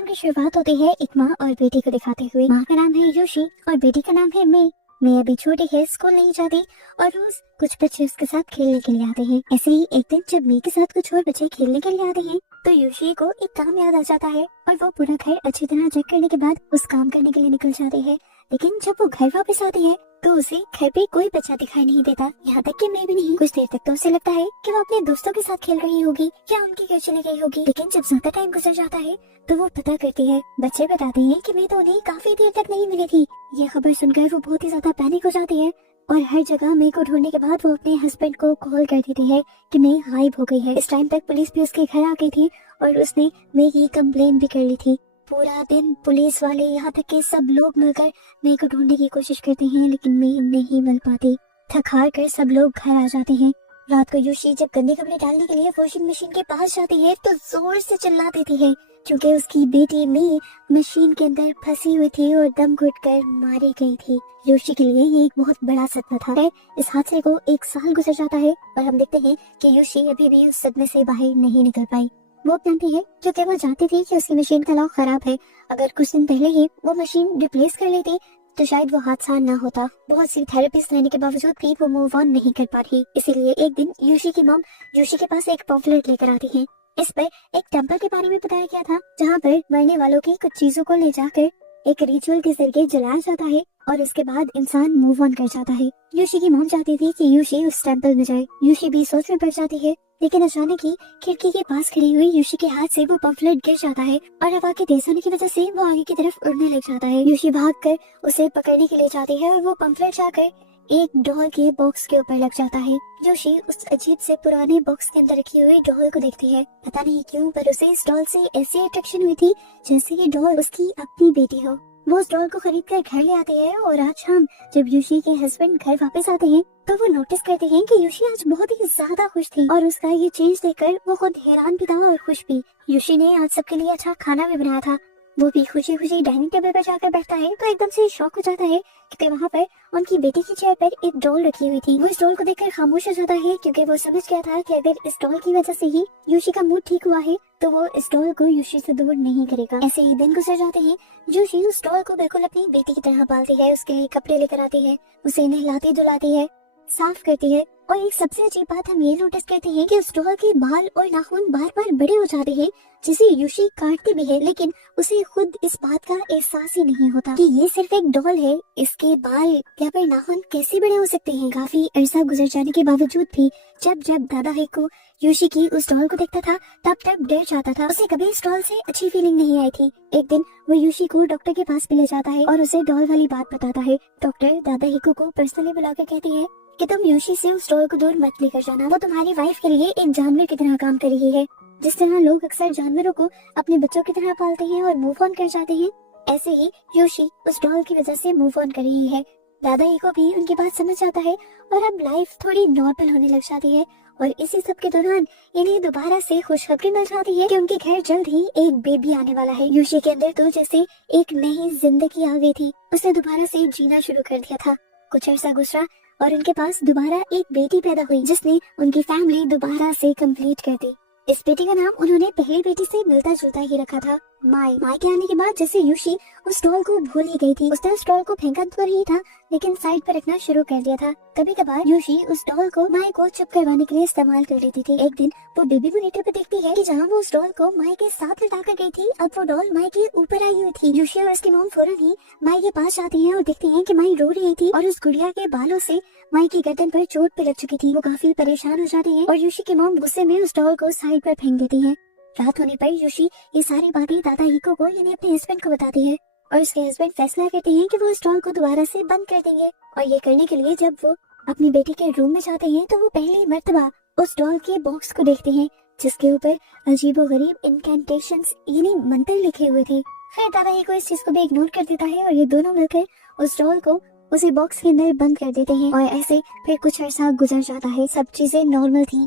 Film की शुरुआत होती है एक माँ और बेटी को दिखाते हुए। माँ का नाम है योशी और बेटी का नाम है मे। मे अभी छोटी है, स्कूल नहीं जाती और रोज कुछ बच्चे उसके साथ खेलने के लिए आते हैं। ऐसे ही एक दिन जब मे के साथ कुछ और बच्चे खेलने के लिए आते हैं तो योशी को एक काम याद आ जाता है और वो पूरा घर अच्छी तरह चेक करने के बाद उस काम करने के लिए निकल जाती है। लेकिन जब वो घर वापस आती है तो उसे घर पे कोई बच्चा दिखाई नहीं देता, यहाँ तक कि मैं भी नहीं। कुछ देर तक तो उसे लगता है कि वो अपने दोस्तों के साथ खेल रही होगी या उनके घर चली गई होगी। लेकिन जब ज्यादा टाइम गुजर जाता है तो वो पता करती है। बच्चे बताते हैं कि मैं तो उन्हें काफी देर तक नहीं मिली थी। ये खबर सुनकर वो बहुत ही ज्यादा पैनिक हो जाती है और हर जगह मे को ढूंढने के बाद वो अपने हस्बैंड को कॉल कर देती है कि मे गायब हो गई है। इस टाइम तक पुलिस भी उसके घर आ गई थी और उसने मे की कंप्लेन भी कर ली थी। पूरा दिन पुलिस वाले यहाँ तक के सब लोग मिलकर मे को ढूंढने की कोशिश करते हैं लेकिन मे नहीं मिल पाती। थक हार कर सब लोग घर आ जाते हैं। रात को योशी जब गंदे कपड़े डालने के लिए वॉशिंग मशीन के पास जाती है तो जोर से चिल्ला देती है क्योंकि उसकी बेटी मे मशीन के अंदर फंसी हुई थी और दम घुटकर मारी गई थी। योशी के लिए ये एक बहुत बड़ा सदमा था। इस हादसे को 1 साल गुजर जाता है और हम देखते हैं कि योशी अभी भी उस सदमे से बाहर नहीं निकल पाई। वो जानती है क्योंकि वो जानती थी कि उसकी मशीन का लॉक खराब है। अगर कुछ दिन पहले ही वो मशीन रिप्लेस कर लेती तो शायद वो हादसा न होता। बहुत सी थेरेपिस्ट लेने के बावजूद भी वो मूव ऑन नहीं कर पा रही। इसीलिए एक दिन योशी की मॉम योशी के पास एक पॉम्फलेट लेकर आती है। इस पर एक टेम्पल के बारे में बताया गया था जहाँ पर मरने वालों की कुछ चीजों को ले जाकर एक रिचुअल के जरिए जलाया जाता है और उसके बाद इंसान मूव ऑन कर जाता है। योशी की मॉम चाहती थी कि योशी उस टेम्पल में जाए। योशी भी सोच में पड़ जाती है लेकिन अचानक ही खिड़की के पास खड़ी हुई योशी के हाथ से वो पम्फलेट गिर जाता है और हवा के तेज होने की वजह से वो आगे की तरफ उड़ने लग जाता है। योशी भागकर उसे पकड़ने के लिए जाती है और वो पम्फलेट जाकर एक डॉल के बॉक्स के ऊपर लग जाता है। योशी उस अजीब से पुराने बॉक्स के अंदर रखी हुई डॉल को देखती है। पता नहीं क्यों पर उसे इस डॉल से ऐसी अट्रैक्शन हुई थी जैसे ये डॉल उसकी अपनी बेटी हो। वो उस डॉल को खरीद कर घर ले आते हैं और आज शाम जब योशी के हस्बैंड घर वापस आते हैं तो वो नोटिस करते हैं कि योशी आज बहुत ही ज्यादा खुश थी और उसका ये चेंज देखकर वो खुद हैरान भी था और खुश भी। योशी ने आज सबके लिए अच्छा खाना भी बनाया था। वो भी खुशी खुशी डाइनिंग टेबल पर जाकर बैठता है तो एकदम से शॉक हो जाता है क्योंकि वहाँ पर उनकी बेटी की चेयर पर एक डॉल रखी हुई थी। वो इस डॉल को देखकर खामोश हो जाता है क्योंकि वो समझ गया था कि अगर इस डॉल की वजह से ही योशी का मूड ठीक हुआ है तो वो इस डॉल को योशी से दूर नहीं करेगा। ऐसे ही दिन गुजर जाते हैं। योशी उस डॉल को बिल्कुल अपनी बेटी की तरह पालती है, उसके लिए कपड़े लेकर आती है, उसे नहलाती धुलाती है, साफ करती है। और एक सबसे अजीब बात हम ये नोटिस करते हैं कि उस डॉल के बाल और नाखून बार बार बड़े हो जाते हैं जिसे योशी काटती भी है लेकिन उसे खुद इस बात का एहसास ही नहीं होता कि ये सिर्फ एक डॉल है, इसके बाल या फिर नाखून कैसे बड़े हो सकते हैं। काफी अरसा गुजर जाने के बावजूद भी जब जब दादा हिको योशी की उस डॉल को देखता था तब तब डर जाता था। उसे कभी इस डॉल से अच्छी फीलिंग नहीं आई थी। एक दिन वो योशी को डॉक्टर के पास भी ले जाता है और उसे डॉल वाली बात बताता है। डॉक्टर दादा हिको को पर्सनली बुलाकर कहती है कि तुम योशी से उस डॉल को दूर मत लेकर जाना, वो तुम्हारी वाइफ के लिए एक जानवर की तरह काम कर रही है। जिस तरह लोग अक्सर जानवरों को अपने बच्चों की तरह पालते हैं और मूव ऑन कर जाते हैं, ऐसे ही योशी उस डॉल की वजह से मूव ऑन कर रही है। दादाजी को भी उनकी बात समझ आता है और अब लाइफ थोड़ी नॉर्मल होने लग जाती है। और इसी सब के दौरान इन्हें दोबारा से खुशखबरी मिल जाती है कि उनके घर जल्द ही एक बेबी आने वाला है। योशी के अंदर तो जैसे एक नई जिंदगी आ गई थी, उसने दोबारा से जीना शुरू कर दिया था। कुछ अर्सा गुजरा और उनके पास दोबारा एक बेटी पैदा हुई जिसने उनकी फैमिली दोबारा से कंप्लीट कर दी। इस बेटी का नाम उन्होंने पहली बेटी से मिलता जुलता ही रखा था, माई। माई के आने के बाद जैसे योशी उस डॉल को भूल ही गई थी, उसने उस डॉल को फेंका तो नहीं था लेकिन साइड पर रखना शुरू कर दिया था। कभी कभार योशी उस डॉल को माई को चुप करवाने के लिए इस्तेमाल कर लेती थी। एक दिन वो बेबी मॉनिटर पर देखती है कि जहाँ वो उस डॉल को माई के साथ लटा कर गई थी, अब वो डॉल माई के ऊपर आई हुई थी। योशी और उसकी मॉम फौरन ही माई के पास आती है और देखती है कि माई रो रही थी और उस गुड़िया के बालों से माई की गर्दन पर चोट पे लग चुकी थी। वो काफी परेशान हो जाती है और योशी की मॉम गुस्से में उस डॉल को साइड पर फेंक देती है। रात होने पर योशी ये सारी बातें दादा हिको को यानी अपने हस्बैंड को बताती है और उसके हस्बैंड फैसला करते हैं कि वो उस डॉल को दोबारा से बंद कर देंगे। और ये करने के लिए जब वो अपनी बेटी के रूम में जाते हैं तो वो पहली मर्तबा उस डॉल के बॉक्स को देखते हैं जिसके ऊपर अजीबोगरीब इनकेंटेशंस यानी मंत्र लिखे हुए थे। फिर दादा हिको इस चीज को भी इग्नोर कर देता है और ये दोनों मिलकर उस डॉल को उसे बॉक्स के अंदर बंद कर देते हैं। और ऐसे फिर कुछ अर्सा गुजर जाता है, सब चीजें नॉर्मल थी।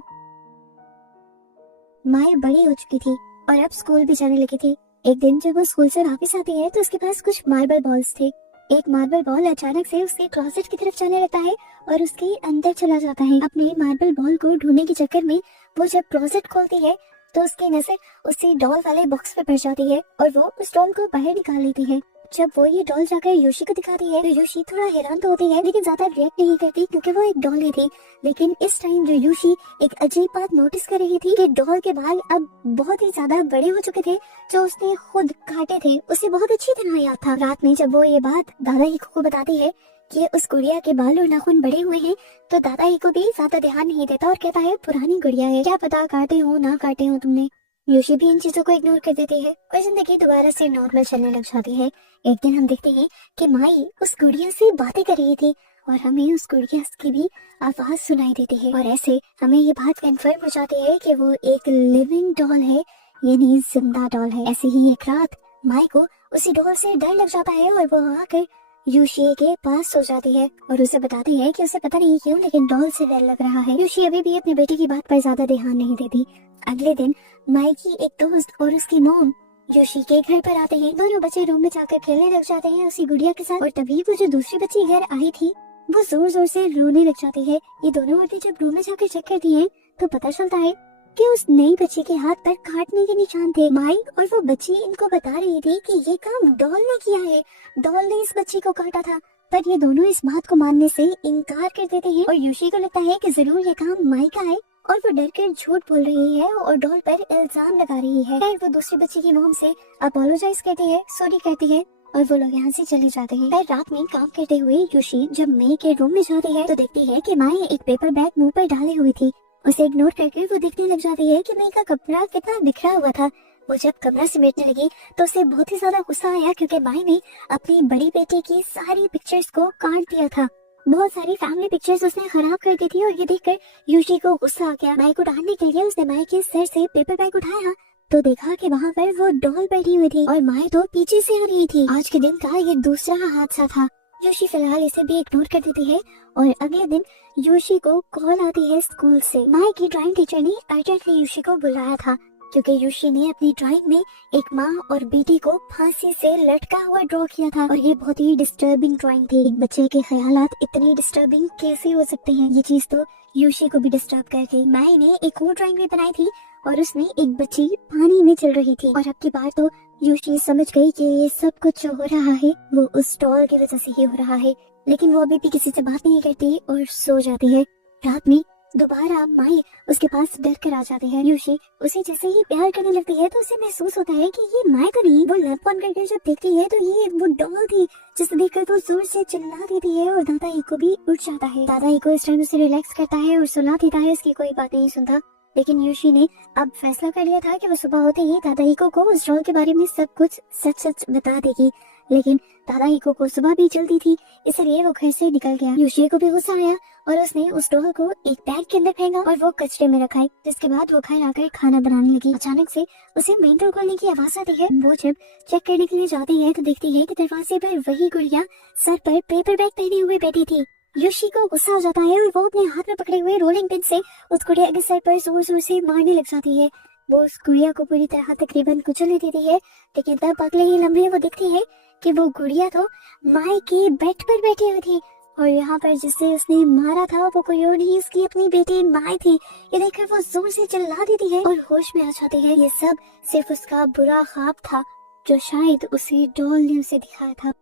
माई बड़ी हो चुकी थी और अब स्कूल भी जाने लगी थी। एक दिन जब वो स्कूल से वापस आती है तो उसके पास कुछ मार्बल बॉल्स थे। एक मार्बल बॉल अचानक से उसके क्लोसेट की तरफ जाने लगता है और उसके अंदर चला जाता है। अपने मार्बल बॉल को ढूंढने के चक्कर में वो जब क्लोसेट खोलती है तो उसकी नजर उसी डॉल वाले बॉक्स पे पड़ जाती है और वो उस डॉल को बाहर निकाल लेती है। जब वो ये डॉल जाकर योशी को दिखाती है तो योशी थोड़ा हैरान तो होती है, लेकिन ज्यादा रिएक्ट नहीं करती क्योंकि वो एक डॉल ही थी। लेकिन इस टाइम जो योशी एक अजीब बात नोटिस कर रही थी कि डॉल के बाल अब बहुत ही ज्यादा बड़े हो चुके थे, जो उसने खुद काटे थे उसे बहुत अच्छी तरह याद था। रात में जब वो ये बात दादा हिको को बताती है कि उस गुड़िया के बाल और नाखून बड़े हुए हैं, तो दादा हिको भी ज्यादा ध्यान नहीं देता और कहता है पुरानी गुड़िया है, क्या पता काटे हो ना काटे हो तुमने। योशी भी इन चीजों को इग्नोर कर देती है और जिंदगी दोबारा से नॉर्मल चलने लग जाती है। एक दिन हम देखते हैं कि माई उस गुड़िया से बातें कर रही थी और हमें उस गुड़िया की भी आवाज सुनाई देती है और ऐसे हमें ये बात कंफर्म हो जाती है कि वो एक लिविंग डॉल है, यानी जिंदा डॉल है। ऐसे ही एक रात माई को उसी डॉल से डर लग जाता है और वो आकर योशी के पास सो जाती है और उसे बताती है कि उसे पता नहीं क्यों लेकिन डॉल से डर लग रहा है। योशी अभी भी अपने बेटे की बात पर ज्यादा ध्यान नहीं देती। अगले दिन माई की एक दोस्त और उसकी मॉम योशी के घर पर आते हैं। दोनों बच्चे रूम में जाकर खेलने लग जाते हैं उसी गुड़िया के साथ और तभी वो जो दूसरी बच्ची घर आई थी वो जोर जोर से रोने लग जाती है। ये दोनों औरतें जब रूम में जाकर चेक करती हैं तो पता चलता है कि उस नई बच्ची के हाथ पर काटने के निशान थे। माई और वो बच्ची इनको बता रही थी कि ये काम डॉल ने किया है, डॉल ने इस बच्ची को काटा था, पर ये दोनों इस बात को मानने से इनकार कर देते हैं और योशी को लगता है कि जरूर ये काम माई का है और वो डर कर झूठ बोल रही है और डॉल पर इल्जाम लगा रही है। फिर वो दूसरी बच्ची की मोम से अपोलोजाइज करती है, सॉरी कहती है और वो लोग यहाँ से चले जाते हैं। फिर रात में काम करते हुए योशी जब मई के रूम में जाती है तो देखती है कि माई एक पेपर बैग मुंह पर डाले हुई थी। उसे इग्नोर करके वो देखने लग जाती है कि मई का कपड़ा कितना बिखरा हुआ था। वो जब कमरा समेटने लगी तो उसे बहुत ही ज्यादा गुस्सा आया क्योंकि माई ने अपनी बड़ी बेटी की सारी पिक्चर्स को काट दिया था। बहुत सारी फैमिली पिक्चर्स उसने खराब कर दी थी और ये देखकर योशी को गुस्सा आ गया। माई को डांटने के लिए उसने माई के सर से पेपर बैग उठाया तो देखा कि वहाँ पर वो डॉल बैठी हुई थी और माई तो पीछे से आ रही थी। आज के दिन का ये दूसरा हादसा था। योशी फिलहाल इसे भी इग्नोर कर देती है और अगले दिन योशी को कॉल आती है स्कूल से। माई की ड्राइंग टीचर ने अर्जेंटली योशी को बुलाया था क्योंकि योशी ने अपनी ड्राइंग में एक माँ और बेटी को फांसी से लटका हुआ ड्रॉ किया था और ये बहुत ही डिस्टर्बिंग ड्राइंग थी। एक बच्चे के ख्यालात इतनी डिस्टर्बिंग कैसे हो सकते हैं, ये चीज तो योशी को भी डिस्टर्ब कर गई। माई ने एक और ड्राइंग भी बनाई थी और उसमें एक बच्ची पानी में चल रही थी और अब की बार तो योशी समझ गई कि ये सब कुछ जो हो रहा है वो उस डॉल की वजह से ही हो रहा है, लेकिन वो अभी भी किसी से बात नहीं करती और सो जाती है। रात में दोबारा माई उसके पास डर कर आ जाती है। योशी उसे जैसे ही प्यार करने लगती है तो उसे महसूस होता है कि ये माई तो नहीं। वो लैंप ऑन करके जब देखती है तो ये वो डॉल थी जिसे देखकर वो जोर से चिल्ला देती है और दादा को भी उठ जाता है। दादा को इस टाइम उसे रिलैक्स करता है और सुला देता है, इसकी कोई बात नहीं सुनता। लेकिन योशी ने अब फैसला कर लिया था कि वो सुबह होते ही दादा हिको को उस डॉल के बारे में सब कुछ सच सच बता देगी। लेकिन दादा हिको को सुबह भी जल्दी थी इसलिए वो घर से निकल गया। योशी को भी गुस्सा आया और उसने उस डॉल को एक बैग के अंदर फेंका और वो कचरे में रखा। जिसके बाद वो घर आकर खाना बनाने लगी। अचानक से उसे मेन डोर खोलने की आवाज आती है। वो जब चेक करने के लिए जाती है तो देखती है कि दरवाजे पर वही गुड़िया सर पर पेपर बैग पहने हुए बैठी थी। योशी को गुस्सा आ जाता है और वो अपने हाथ में पकड़े हुए रोलिंग पिन से उस गुड़िया के सर पर जोर जोर से मारने लग जाती है। वो उस गुड़िया को पूरी तरह तकरीबन कुचल देती है, लेकिन तब अगले ही लम्हे वो देखती है कि वो गुड़िया तो माई के बेड पर बैठी हुई थी और यहाँ पर जिसे उसने मारा था वो कोई और नहीं उसकी अपनी बेटी माई थी। ये देखकर वो जोर से चिल्ला देती है और होश में आ जाती है। ये सब सिर्फ उसका बुरा ख्वाब था जो शायद उसे डॉल ने उसे दिखाया था।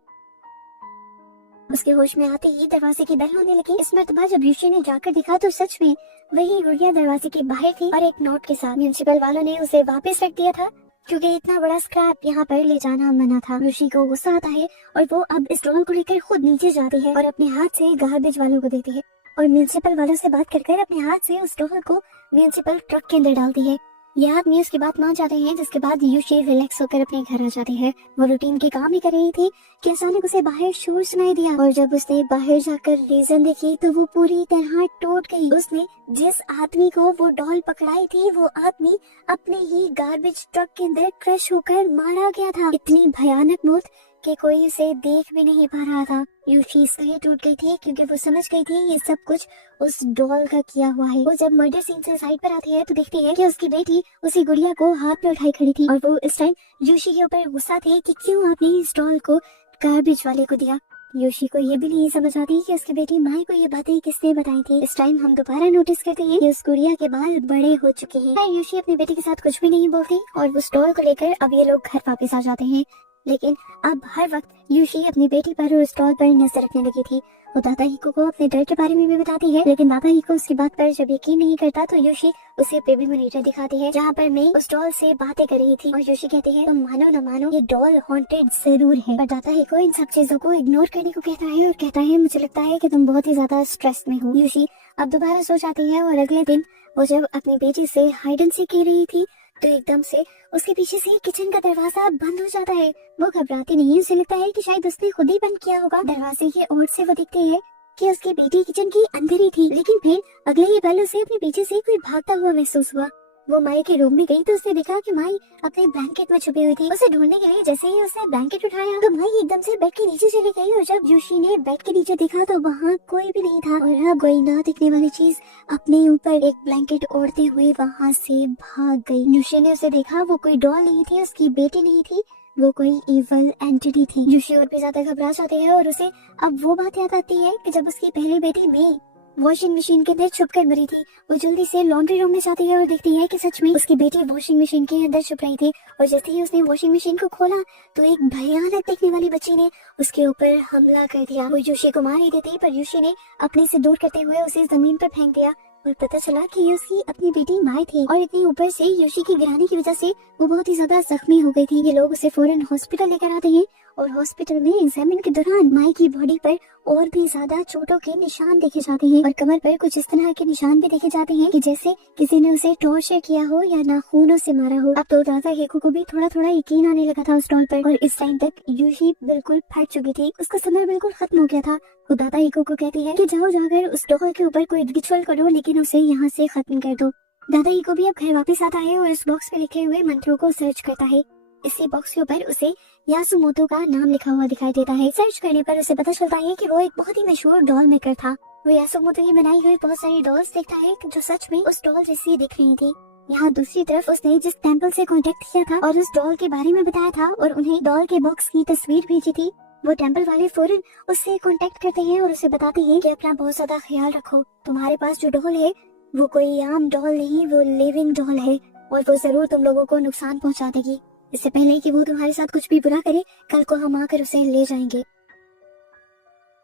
उसके होश में आते ही दरवाजे की बेल होने लगी। इस मर्तबा जब योशी ने जाकर देखा तो सच में वही गुड़िया दरवाजे के बाहर थी और एक नोट के साथ। म्युनिसिपल वालों ने उसे वापस रख दिया था क्योंकि इतना बड़ा स्क्रैप यहाँ पर ले जाना मना था। योशी को गुस्सा आता है और वो अब इस डॉल को लेकर खुद नीचे जाती है और अपने हाथ से गार्बेज वालों को देती है और म्युनिसिपल वालों से बात कर अपने हाथ से उस डॉल को म्युनिसिपल ट्रक के अंदर डालती है। ये आदमी उसकी बात मान जाते हैं, जिसके बाद योशी रिलैक्स होकर अपने घर आ जाती है। वो रूटीन के काम ही कर रही थी कि अचानक उसे बाहर शोर सुनाई दिया और जब उसने बाहर जाकर रीजन देखी तो वो पूरी तरह टूट गई। उसने जिस आदमी को वो डॉल पकड़ाई थी वो आदमी अपने ही गार्बेज ट्रक के अंदर क्रश होकर मारा गया था। इतनी भयानक मौत कि कोई उसे देख भी नहीं पा रहा था। योशी इसलिए टूट गई थी क्योंकि वो समझ गई थी ये सब कुछ उस डॉल का किया हुआ है। वो जब मर्डर सीन से साइड पर आती है तो देखती है कि उसकी बेटी उसी गुड़िया को हाथ में उठाई खड़ी थी और वो इस टाइम योशी के ऊपर गुस्सा थे कि क्यों आपने इस डॉल को गार्बेज वाले को दिया। योशी को ये भी नहीं समझ आती कि उसकी बेटी माई को ये बातें किसने बताई थी। इस टाइम हम दोबारा नोटिस करते हैं कि उस गुड़िया के बाल बड़े हो चुके हैं। योशी अपनी बेटी के साथ कुछ भी नहीं बोलती और वो स्टॉल को लेकर अब ये लोग घर वापस आ जाते हैं। लेकिन अब हर वक्त योशी अपनी बेटी पर और स्टॉल पर नजर रखने लगी थी। वो दादा हिको को अपने डर के बारे में भी बताती है, लेकिन दादा हिको उसकी बात पर जब यकीन नहीं करता तो योशी उसे बेबी मॉनिटर दिखाती है, जहाँ पर मैं उस डॉल से बातें कर रही थी। और योशी कहती है, तुम मानो न मानो ये डॉल हॉन्टेड जरूर है। पर दादा हिको इन सब चीजों को इग्नोर करने को कहता है और कहता है, मुझे लगता है कि तुम बहुत ही ज्यादा स्ट्रेस में हो। योशी अब दोबारा सो जाती है और अगले दिन वो जब अपनी बेटी से हाइड एंड सीक खेल रही थी तो एकदम से उसके पीछे से किचन का दरवाजा बंद हो जाता है। वो घबराती नहीं है, उसे लगता है कि शायद उसने खुद ही बंद किया होगा। दरवाजे के ओर से वो देखती है कि उसकी बेटी किचन के अंदर ही थी, लेकिन फिर अगले ही पल उसे अपने पीछे से कोई भागता हुआ महसूस हुआ। वो माई के रूम में गई तो उसने देखा कि माई अपने ब्लैंकेट में छुपी हुई थी। उसे ढूंढने के लिए जैसे ही उसने ब्लैंकेट उठाया तो माई एकदम से बेड के नीचे चली गई और जब योशी ने बेड के नीचे देखा तो वहाँ कोई भी नहीं था। और अब कोई ना दिखने वाली चीज अपने ऊपर एक ब्लैंकेट ओढ़ते हुए वहाँ से भाग गई। योशी ने उसे देखा, वो कोई डॉल नहीं थी, उसकी बेटी नहीं थी, वो कोई इवल एंटिटी थी। योशी और भी ज्यादा घबरा जाती है और उसे अब वो बात याद आती है कि जब उसकी पहली बेटी में वॉशिंग मशीन के अंदर छुपकर मरी थी। वो जल्दी से लॉन्ड्री रूम में जाती है और देखती है कि सच में उसकी बेटी वॉशिंग मशीन के अंदर छुप रही थी। और जैसे ही उसने वॉशिंग मशीन को खोला तो एक भयानक दिखने वाली बच्ची ने उसके ऊपर हमला कर दिया। वो योशी को मार ही देती, पर योशी ने अपने से दूर करते हुए उसे जमीन पर फेंक दिया और पता चला कि ये उसकी अपनी बेटी माई थी। और इतनी ऊपर से योशी की गिराने की वजह से वो बहुत ही ज्यादा जख्मी हो गई थी। ये लोग उसे फौरन हॉस्पिटल लेकर आते हैं और हॉस्पिटल में एग्जामिन के दौरान माई की बॉडी पर और भी ज्यादा चोटों के निशान देखे जाते हैं और कमर पर कुछ इस तरह के निशान भी देखे जाते हैं कि जैसे किसी ने उसे टॉर्चर किया हो या नाखूनों से मारा हो। अब तो दादा हिको को भी थोड़ा थोड़ा यकीन आने लगा था उस डॉल पर और इस टाइम तक योशी बिल्कुल फट चुकी थी, उसका समय बिल्कुल खत्म हो गया था। वो दादा हिको को कहती है कि जाओ जाकर उस डॉल के ऊपर कोई रिचुअल करो, लेकिन उसे यहाँ से खत्म कर दो। दादा हिको भी अब घर वापस आता है और इस बॉक्स पे लिखे हुए मंत्रों को सर्च करता है। इसी बॉक्स के ऊपर उसे यासुमोतो का नाम लिखा हुआ दिखाई देता है। सर्च करने पर उसे पता चलता है कि वो एक बहुत ही मशहूर डॉल मेकर था। वो यासुमोतो की बनाई हुई बहुत सारी डॉल्स देखता है जो सच में उस डॉल जैसी दिख रही थी। यहाँ दूसरी तरफ उसने जिस टेंपल से कांटेक्ट किया था और उस डॉल के बारे में बताया था और उन्हें डॉल के बॉक्स की तस्वीर भेजी थी, वो टेंपल वाले फौरन उससे कांटेक्ट करते हैं और उसे बताते हैं कि अपना बहुत ज्यादा ख्याल रखो, तुम्हारे पास जो डॉल है वो कोई आम डॉल नहीं, वो लिविंग डॉल है और वो जरूर तुम लोगों को नुकसान पहुँचा देगी। इससे पहले कि वो तुम्हारे साथ कुछ भी बुरा करे, कल को हम आकर उसे ले जाएंगे।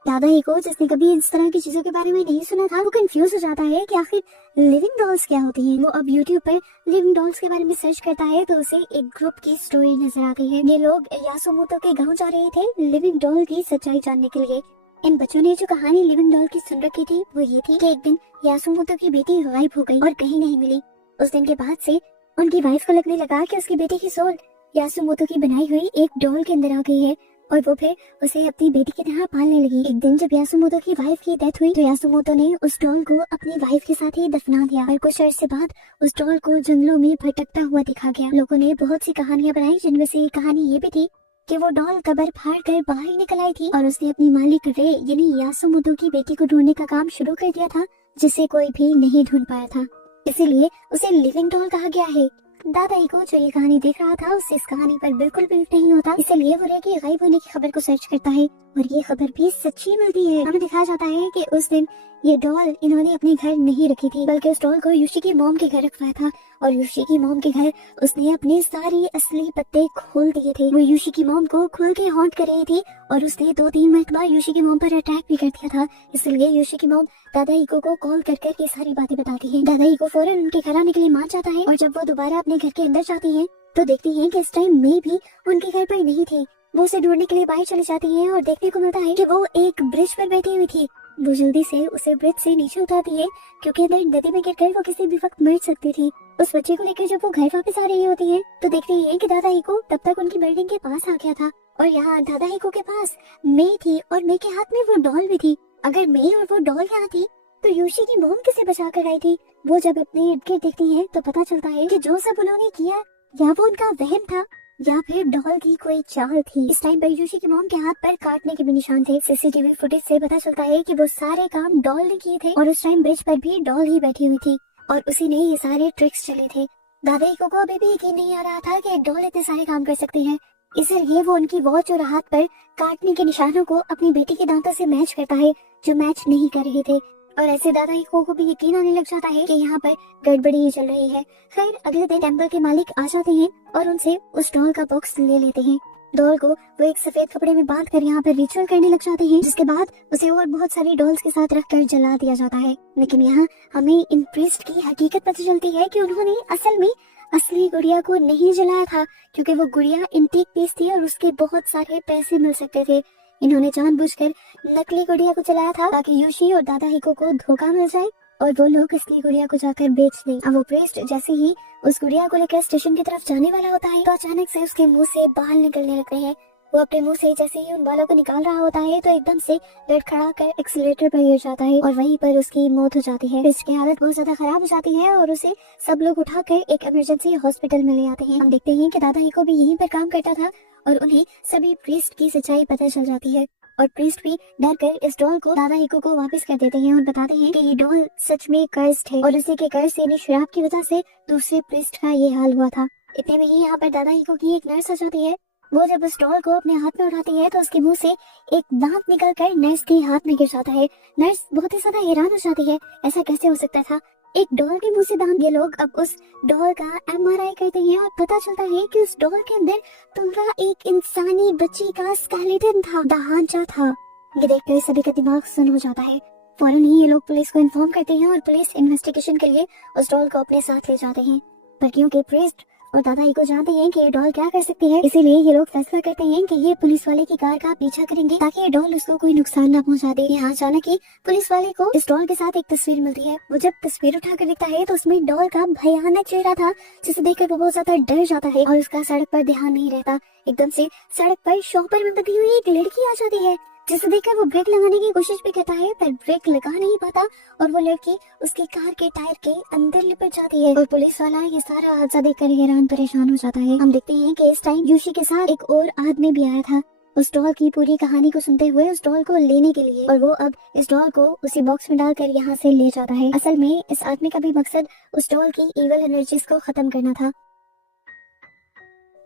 दादा हिको, जिसने कभी इस तरह की चीजों के बारे में नहीं सुना था, वो कंफ्यूज हो जाता है कि आखिर लिविंग डॉल्स क्या होती हैं। वो अब YouTube पर लिविंग डॉल्स के बारे में सर्च करता है तो उसे एक ग्रुप की स्टोरी नजर आती है। ये लोग यासुमोतो के गांव जा रहे थे लिविंग डॉल की सच्चाई जानने के लिए। इन बच्चों ने जो कहानी लिविंग डॉल की सुन रखी थी वो ये थी कि एक दिन यासुमोतो की बेटी गायब हो गई और कहीं नहीं मिली। उस दिन के बाद से उनकी वाइफ को लगने लगा कि उसकी बेटी की सोल यासुमोतो की बनाई हुई एक डॉल के अंदर आ गई है और वो फिर उसे अपनी बेटी की तरह पालने लगी। एक दिन जब यासुमोतो की वाइफ की डेथ हुई तो यासुमोतो ने उस डॉल को अपनी वाइफ के साथ ही दफना दिया और कुछ अर्से बाद उस डॉल को जंगलों में भटकता हुआ दिखा गया। लोगों ने बहुत सी कहानियां बनाई, जिनमें से एक कहानी ये भी थी कि वो डॉल कब्र फाड़ कर बाहर निकल आई थी और उसने अपनी मालिक रे यानी यासुमोतो की बेटी को ढूंढने का काम शुरू कर दिया था, जिसे कोई भी नहीं ढूंढ पाया था, इसीलिए उसे लिविंग डॉल कहा गया है। दादा हिको जो ये कहानी देख रहा था उससे इस कहानी पर बिल्कुल बिलीव नहीं होता, इसलिए वो रे की गायब होने की खबर को सर्च करता है और ये खबर भी सच्ची मिलती है। हमें दिखाया जाता है कि उस दिन ये डॉल इन्होंने अपने घर नहीं रखी थी, बल्कि उस डॉल को योशी की मॉम के घर रखवाया था और योशी की मॉम के घर उसने अपने सारे असली पत्ते खोल दिए थे। वो योशी की मॉम को खुल के हॉन्ट कर रही थी और उसने 2-3 मरतबा योशी की मॉम पर अटैक भी कर दिया था, इसलिए योशी की मॉम दादा हिको को कॉल कर कर ये सारी बातें बताती है। दादा हिको फौरन उनके घर आने के लिए मान जाता है और जब वो दोबारा अपने घर के अंदर जाती है तो देखती है कि इस टाइम मैं भी उनके घर पर नहीं थी। वो उसे ढूंढने के लिए बाहर चली जाती है और देखने को मिलता है कि वो एक ब्रिज पर बैठी हुई थी। वो जल्दी से उसे ब्रिज से नीचे उतारती है क्योंकि अगर नदी में गिरकर वो किसी भी वक्त मर सकती थी। उस बच्चे को लेकर जब वो घर वापस आ रही होती है तो देखती है कि दादा हिको तब तक उनकी बिल्डिंग के पास आ गया था और यहाँ दादा हिको के पास मे थी और मे के हाथ में वो डॉल भी थी। अगर मे और वो डॉल यहाँ थी तो योशी की मॉम किसे बचा कर आई थी। वो जब अपने इर्द गिर्द देखती है तो पता चलता है कि जो सब उन्होंने किया या वो उनका वहम था या फिर डॉल की कोई चाल थी। इस टाइम पर योशी की मॉम के हाथ पर काटने के भी निशान थे। सीसीटीवी फुटेज से पता चलता है कि वो सारे काम डॉल ने किए थे और उस टाइम ब्रिज पर भी डॉल ही बैठी हुई थी और उसी ने ये सारे ट्रिक्स चले थे। दादा हिको को अभी भी यकीन नहीं आ रहा था कि डॉल इतने सारे काम कर सकते हैं। इसलिए वो उनकी वॉच और हाथ पर काटने के निशानों को अपनी बेटी के दांतों से मैच करता है, जो मैच नहीं कर रहे थे। और ऐसे दादा हिको को भी यकीन आने लग जाता है कि यहाँ पर गड़बड़ी चल रही है। खैर अगले दिन टेम्पल के मालिक आ जाते हैं और उनसे उस डॉल का बॉक्स ले लेते हैं। डॉल को वो एक सफेद कपड़े में बांध कर यहाँ पर रिचुअल करने लग जाते हैं, जिसके बाद उसे और बहुत सारी डॉल्स के साथ रखकर जला दिया जाता है। लेकिन यहाँ हमें इन प्रीस्ट की हकीकत पता चलती है कि उन्होंने असल में असली गुड़िया को नहीं जलाया था, क्योंकि वो गुड़िया इंटीक पीस थी और उसके बहुत सारे पैसे मिल सकते थे। इन्होंने जानबूझकर नकली गुड़िया को जलाया था ताकि योशी और दादा हिको को धोखा मिल जाए और वो लोग असली गुड़िया को जाकर बेच दें। अब वो प्रीस्ट जैसे ही उस गुड़िया को लेकर स्टेशन की तरफ जाने वाला होता है तो अचानक से उसके मुंह से बाल निकलने लगते हैं। वो अपने मुंह से जैसे ही उन बालों को निकाल रहा होता है तो एकदम से लड़खड़ा कर एक्सीलेटर पर गिर जाता है और वहीं पर उसकी मौत हो जाती है। प्रीस्ट की हालत बहुत ज्यादा खराब हो जाती है और उसे सब लोग उठाकर एक इमरजेंसी हॉस्पिटल में ले आते हैं। हम देखते हैं कि दादा हिको भी यहीं पर काम करता था और उन्हें सभी प्रीस्ट की सच्चाई पता चल जाती है और प्रीस्ट भी डर कर इस डॉल को दादा हिको को वापस कर देते हैं और बताते हैं कि ये डॉल सच में कर्स्ड है और उसी के कर्ज यानी शराब की वजह से दूसरे प्रीस्ट का ये हाल हुआ था। इतने में ही यहाँ पर दादा हिको की एक नर्स आ जाती है। वो जब उस डॉल को अपने हाथ में उठाती है तो उसके मुंह से एक दांत निकलकर नर्स के हाथ में गिर जाता है। नर्स बहुत ही ज्यादा हैरान हो जाती है, ऐसा कैसे हो सकता था, एक डॉल के मुंह से दांत। ये लोग अब उस डॉल का MRI करते हैं और पता चलता है कि उस डॉल के अंदर पूरा एक इंसानी बच्ची का स्केलेटन था, ढांचा था। ये देखकर सभी का दिमाग सुन्न हो जाता है। फौरन ही ये लोग पुलिस को इन्फॉर्म करते हैं और पुलिस इन्वेस्टिगेशन के लिए उस डॉल को अपने साथ ले जाते हैं। पर क्योंकि प्रीस्ट और दादा हिको जानते हैं कि ये डॉल क्या कर सकती है, इसीलिए ये लोग फैसला करते हैं कि ये पुलिस वाले की कार का पीछा करेंगे ताकि ये डॉल उसको कोई नुकसान न पहुंचा दे। यहाँ अचानक ही पुलिस वाले को इस डॉल के साथ एक तस्वीर मिलती है। वो जब तस्वीर उठाकर देखता है तो उसमें डॉल का भयानक चेहरा था, जिसे देखकर वो बहुत ज्यादा डर जाता है और उसका सड़क पर ध्यान नहीं रहता। एकदम से सड़क पर शॉपर में बंधी हुई एक लड़की आ जाती है, जिसे देखकर वो ब्रेक लगाने की कोशिश भी करता है पर ब्रेक लगा नहीं पाता और वो लड़की उसकी कार के टायर के अंदर लिपट जाती है और पुलिस वाला ये सारा हादसा देखकर हैरान परेशान हो जाता है। हम देखते हैं कि इस टाइम योशी के साथ एक और आदमी भी आया था उस डॉल की पूरी कहानी को सुनते हुए उस डॉल को लेने के लिए, और वो अब इस डॉल को उसी बॉक्स में डालकर यहाँ से ले जाता है। असल में इस आदमी का भी मकसद उस डॉल की इविल एनर्जीज को खत्म करना था।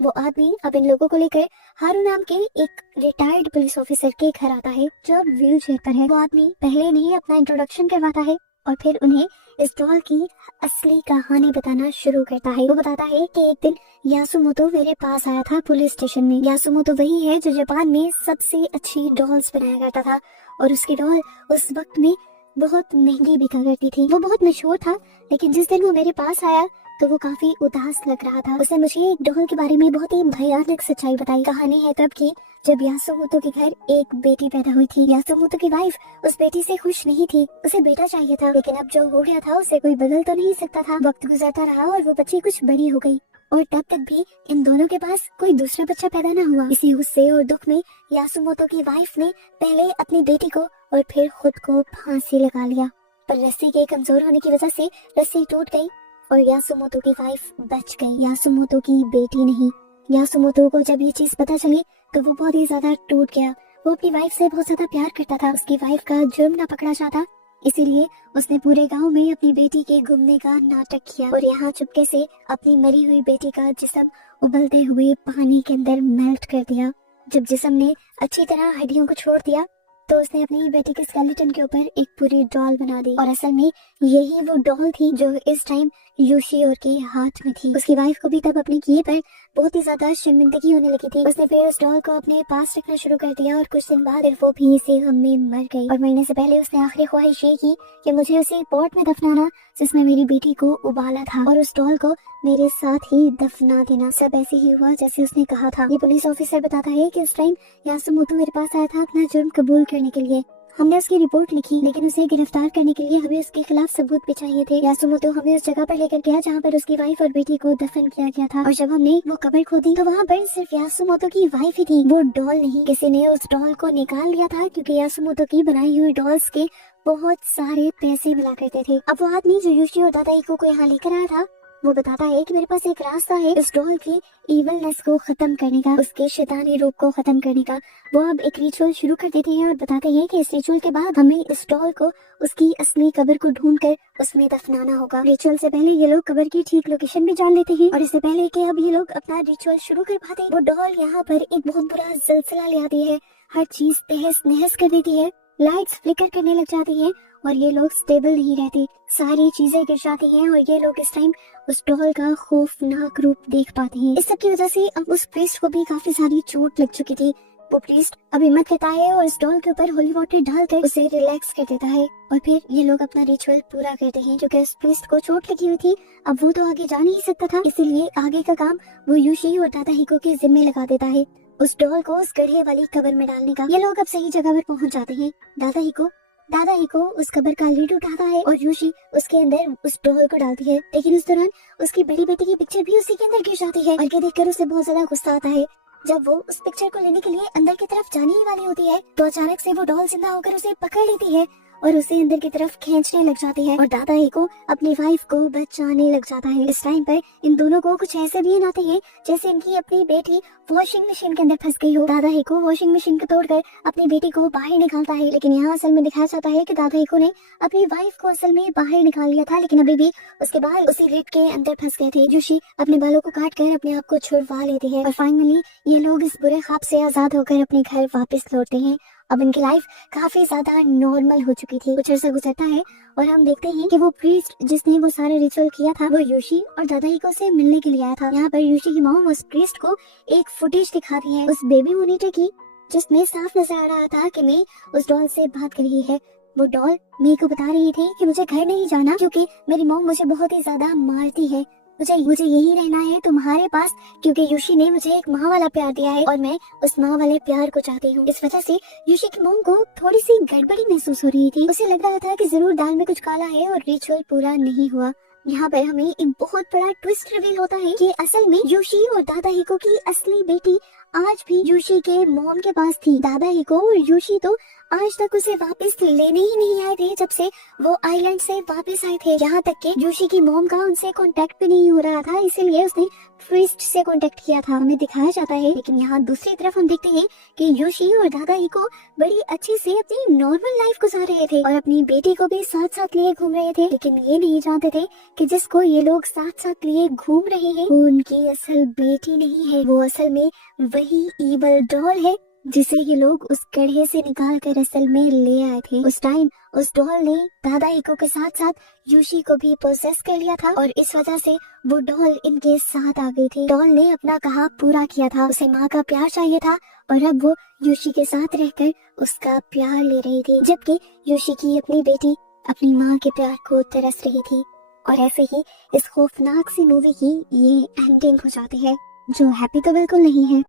वो आदमी अब इन लोगों को लेकर हारू नाम के एक रिटायर्ड पुलिस ऑफिसर के घर आता है, जो अब व्हील चेयर पर है। वो आदमी पहले नहीं अपना इंट्रोडक्शन करवाता है और फिर उन्हें इस डॉल की असली कहानी बताना शुरू करता है। वो बताता है कि एक दिन यासुमोतो मेरे पास आया था पुलिस स्टेशन में। यासुमोतो वही है जो जापान में सबसे अच्छी डॉल्स बनाया करता था और उसकी डॉल उस वक्त में बहुत महंगी बिका करती थी। वो बहुत मशहूर था, लेकिन जिस दिन वो मेरे पास आया तो वो काफी उदास लग रहा था। उसने मुझे एक डॉल के बारे में बहुत ही भयानक सच्चाई बताई। कहानी है तब की जब यासुमोतो के घर एक बेटी पैदा हुई थी। यासुमोतो की वाइफ उस बेटी से खुश नहीं थी, उसे बेटा चाहिए था, लेकिन अब जो हो गया था उसे कोई बदल तो नहीं सकता था। वक्त गुजरता रहा और वो बच्ची कुछ बड़ी हो गई और तब तक भी इन दोनों के पास कोई दूसरा बच्चा पैदा न हुआ। इसी गुस्से और दुख में यासुमोतो की वाइफ ने पहले अपनी बेटी को और फिर खुद को फांसी लगा लिया, पर रस्सी के कमजोर होने की वजह से रस्सी टूट गई और यासुमोतो की वाइफ बच गई, यासुमोतो की बेटी नहीं। यासुमोतो को जब ये चीज पता चली तो वो बहुत ही ज्यादा टूट गया। वो अपनी वाइफ से बहुत ज्यादा प्यार करता था। उसकी वाइफ का जुर्म ना पकड़ा जाता, इसीलिए उसने पूरे गांव में अपनी बेटी के गुमने का नाटक किया और यहाँ चुपके से अपनी मरी हुई बेटी का जिस्म उबलते हुए पानी के अंदर मेल्ट कर दिया। जब जिस्म ने अच्छी तरह हड्डियों को छोड़ दिया तो उसने अपनी बेटी के स्केलेटन के ऊपर एक पूरी डॉल बना दी और असल में यही वो डॉल थी जो इस टाइम योशिओर के हाथ में थी। उसकी वाइफ को भी तब अपने किए पर बहुत ही ज्यादा शर्मिंदगी होने लगी थी। उसने फिर उस डॉल को अपने पास रखना शुरू कर दिया और कुछ दिन बाद वो भी इसी गम में मर गई और मरने से पहले उसने आखिरी ख्वाहिश ये की कि मुझे उसी पॉट में दफनाना जिसमें मेरी बेटी को उबाला था और उस डॉल को मेरे साथ ही दफना देना। सब ऐसे ही हुआ जैसे उसने कहा था। ये पुलिस ऑफिसर बताता है कि उस टाइम यासुमोतो मेरे पास आया था अपना जुर्म कबूल करने के लिए। हमने उसकी रिपोर्ट लिखी, लेकिन उसे गिरफ्तार करने के लिए हमें उसके खिलाफ सबूत भी चाहिए थे। यासुमोतो हमें उस जगह पर लेकर गया जहाँ पर उसकी वाइफ और बेटी को दफन किया गया था और जब हमने वो कब्र खोदी तो वहाँ पर सिर्फ यासुमोतो की वाइफ ही थी, वो डॉल नहीं। किसी ने उस डॉल को निकाल लिया था क्योंकि यासुमोतो की बनाई हुई डॉल्स के बहुत सारे पैसे मिला करते थे। अब वो आदमी जो योशी और दादा हिको को यहाँ लेकर आया था वो बताता है कि मेरे पास एक रास्ता है इस डॉल की इवलनेस को खत्म करने का, उसके शैतानी रूप को खत्म करने का। वो अब एक रिचुअल शुरू कर देते हैं और बताते हैं कि इस रिचुअल के बाद हमें इस डॉल को उसकी असली कब्र को ढूंढकर उसमें दफनाना होगा। रिचुअल से पहले ये लोग कब्र की ठीक लोकेशन भी जान लेते हैं और इससे पहले कि अब ये लोग अपना रिचुअल शुरू कर पाते, वो डॉल यहाँ पर एक बहुत बुरा जलजला ले आती है। हर चीज तहस नहस कर देती है, लाइट्स फ्लिकर करने लग जाती है और ये लोग स्टेबल नहीं रहते, सारी चीजें गिर जाती हैं और ये लोग इस टाइम उस डॉल का खौफनाक रूप देख पाते हैं। इस सब की वजह से अब उस प्रीस्ट को भी काफी सारी चोट लग चुकी थी। वो प्रीस्ट अब हिम्मत करता है और इस डॉल के ऊपर होली वाटर डालकर उसे रिलैक्स कर देता है और फिर ये लोग अपना रिचुअल पूरा करते हैं। क्योंकि उस प्रीस्ट को चोट लगी हुई थी, अब वो तो आगे जा नहीं सकता था, इसीलिए आगे का काम वो यूशी और दादा हिको के जिम्मे लगा देता है, उस डॉल को उस गड्ढे वाली कब्र में डालने का। ये लोग अब सही जगह पर पहुंच जाते हैं। दादा ही को उस कब्र का लीड उठाता है और यूशी उसके अंदर उस डॉल को डालती है, लेकिन उस दौरान उसकी बड़ी बेटी की पिक्चर भी उसी के अंदर गिर जाती है और ये देखकर उसे बहुत ज्यादा गुस्सा आता है। जब वो उस पिक्चर को लेने के लिए अंदर की तरफ जाने ही वाली होती है तो अचानक से वो डॉल जिंदा होकर उसे पकड़ लेती है और उसे अंदर की तरफ खींचने लग जाती है और दादा ही को अपनी वाइफ को बचाने लग जाता है। इस टाइम पर इन दोनों को कुछ ऐसे भी आते हैं जैसे इनकी अपनी बेटी वॉशिंग मशीन के अंदर फंस गई हो। दादा ही को वॉशिंग मशीन को तोड़कर अपनी बेटी को बाहर निकालता है, लेकिन यहाँ असल में दिखाया जाता है कि दादा ही को ने अपनी वाइफ को असल में बाहर निकाल लिया था, लेकिन अभी भी उसके बाल उसी लिट के अंदर फंस गए थे। यूशी अपने बालों को काट कर अपने आप को छुड़वा लेती है और फाइनली ये लोग इस बुरे ख्वाब से आजाद होकर अपने घर वापस लौटते हैं। अब इनकी लाइफ काफी ज्यादा नॉर्मल हो चुकी थी। कुछ अर्सा गुजरता है और हम देखते हैं कि वो प्रीस्ट जिसने वो सारे रिचुअल किया था वो यूशी और दादा हिको से मिलने के लिए आया था। यहाँ पर यूशी की मॉम उस प्रीस्ट को एक फुटेज दिखाती है उस बेबी मॉनिटर की, जिसमें साफ नजर आ रहा था कि मैं उस डॉल से बात कर रही है। वो डॉल मेरे को बता रही थी कि मुझे घर नहीं जाना क्योंकि मेरी मॉम मुझे बहुत ही ज्यादा मारती है, मुझे यही रहना है तुम्हारे पास, क्योंकि यूशी ने मुझे एक माँ वाला प्यार दिया है और मैं उस माँ वाले प्यार को चाहती हूँ। इस वजह से यूशी की मॉम को थोड़ी सी गड़बड़ी महसूस हो रही थी। उसे लग रहा था कि जरूर दाल में कुछ काला है और रिचुअल पूरा नहीं हुआ। यहाँ पर हमें एक बहुत बड़ा ट्विस्ट रिवील होता है कि असल में यूशी और दादा हिको की असली बेटी आज भी यूशी के मॉम के पास थी। दादा हिको और यूशी तो आज तक उसे वापस लेने ही नहीं आए थे जब से वो आइलैंड से वापस आए थे। यहाँ तक कि यूशी की मॉम का उनसे कांटेक्ट भी नहीं हो रहा था, इसीलिए उसने प्रीस्ट से कांटेक्ट किया था, हमें दिखाया जाता है। लेकिन यहाँ दूसरी तरफ हम देखते हैं कि यूशी और दादा हिको बड़ी अच्छी से अपनी नॉर्मल लाइफ गुजार रहे थे और अपनी बेटी को भी साथ साथ लिए घूम रहे थे, लेकिन ये नहीं जानते थे कि जिसको ये लोग साथ साथ लिए घूम रहे हैं वो उनकी असल बेटी नहीं है, वो असल में वही ईवल डॉल है जिसे ये लोग उस गड्ढे से निकाल कर असल में ले आए थे। उस टाइम उस डॉल ने दादा हिको के साथ साथ यूशी को भी पोसेस कर लिया था और इस वजह से वो डॉल इनके साथ आ गई थी। डॉल ने अपना कहा पूरा किया था, उसे माँ का प्यार चाहिए था और अब वो यूशी के साथ रहकर उसका प्यार ले रही थी, जबकि यूशी की अपनी बेटी अपनी माँ के प्यार को तरस रही थी। और ऐसे ही इस खौफनाक सी मूवी की ये एंडिंग हो जाती है, जो हैप्पी तो बिल्कुल नहीं है।